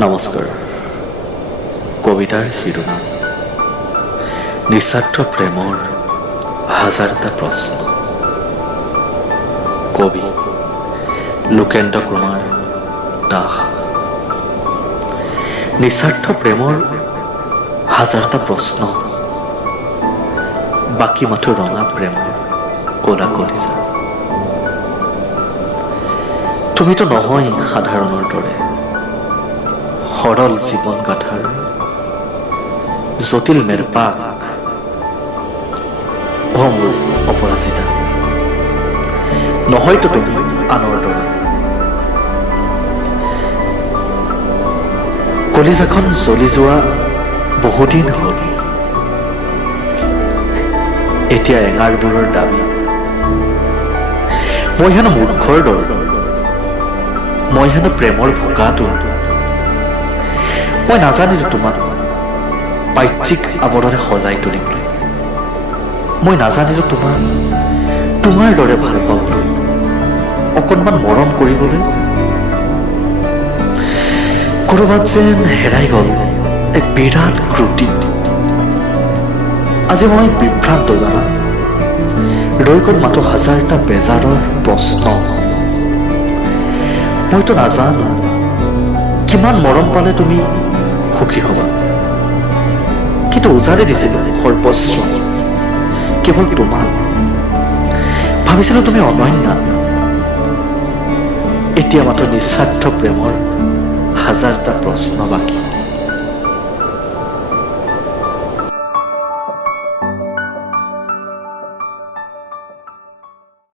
নমস্কাৰ। কবিতাৰ শিৰোনাম নিস্বাৰ্থ প্ৰেমৰ হাজাৰটা প্ৰশ্ন। কবি লোকেন্দ্ৰ কুমাৰ দাস। নিস্বাৰ্থ প্ৰেমৰ হাজাৰটা প্ৰশ্ন, বাকী মাথো ৰঙা প্ৰেমৰ কলা কলিজা। তুমিতো নহয় সাধাৰণৰ দৰে সৰল জীৱন গাথাৰ জটিল মেৰপাক। মোৰ অপৰাজিতা নহয়তো তুমি আনৰ দৰে। কলিজাখন জ্বলি যোৱা বহুদিন হ'ল। এতিয়া এঙাৰবোৰৰ দাবী মই হেনো মূৰ্খৰ দৰে, মই হেনো প্ৰেমৰ ভোকাটো। মই নাজানিলো তোমাক বাহ্যিক আৱৰণে সজাই তুলিবলৈ। মই নাজানিলো তোমাক তোমাৰ দৰে ভাল পাবলৈ, অকণমান মৰম কৰিবলৈ। ক'ৰবাত যেন হেৰাই গ'ল এক বিৰাট ক্ৰুটি। আজি মই বিভ্ৰান্ত জানা, ৰৈ গ'ল মাথো হাজাৰটা বেজাৰৰ প্ৰশ্ন। মইতো নাজানো কিমান মৰম পালে তুমি সুখী হবা, কিন্তু উজাৰি দিছিলো সৰ্বস্ব কেৱল তোমাক। ভাবিছিলো তুমি অনন্যা। এতিয়া মাথো নিস্বাৰ্থ প্ৰেমৰ হাজাৰটা প্ৰশ্ন বাকী।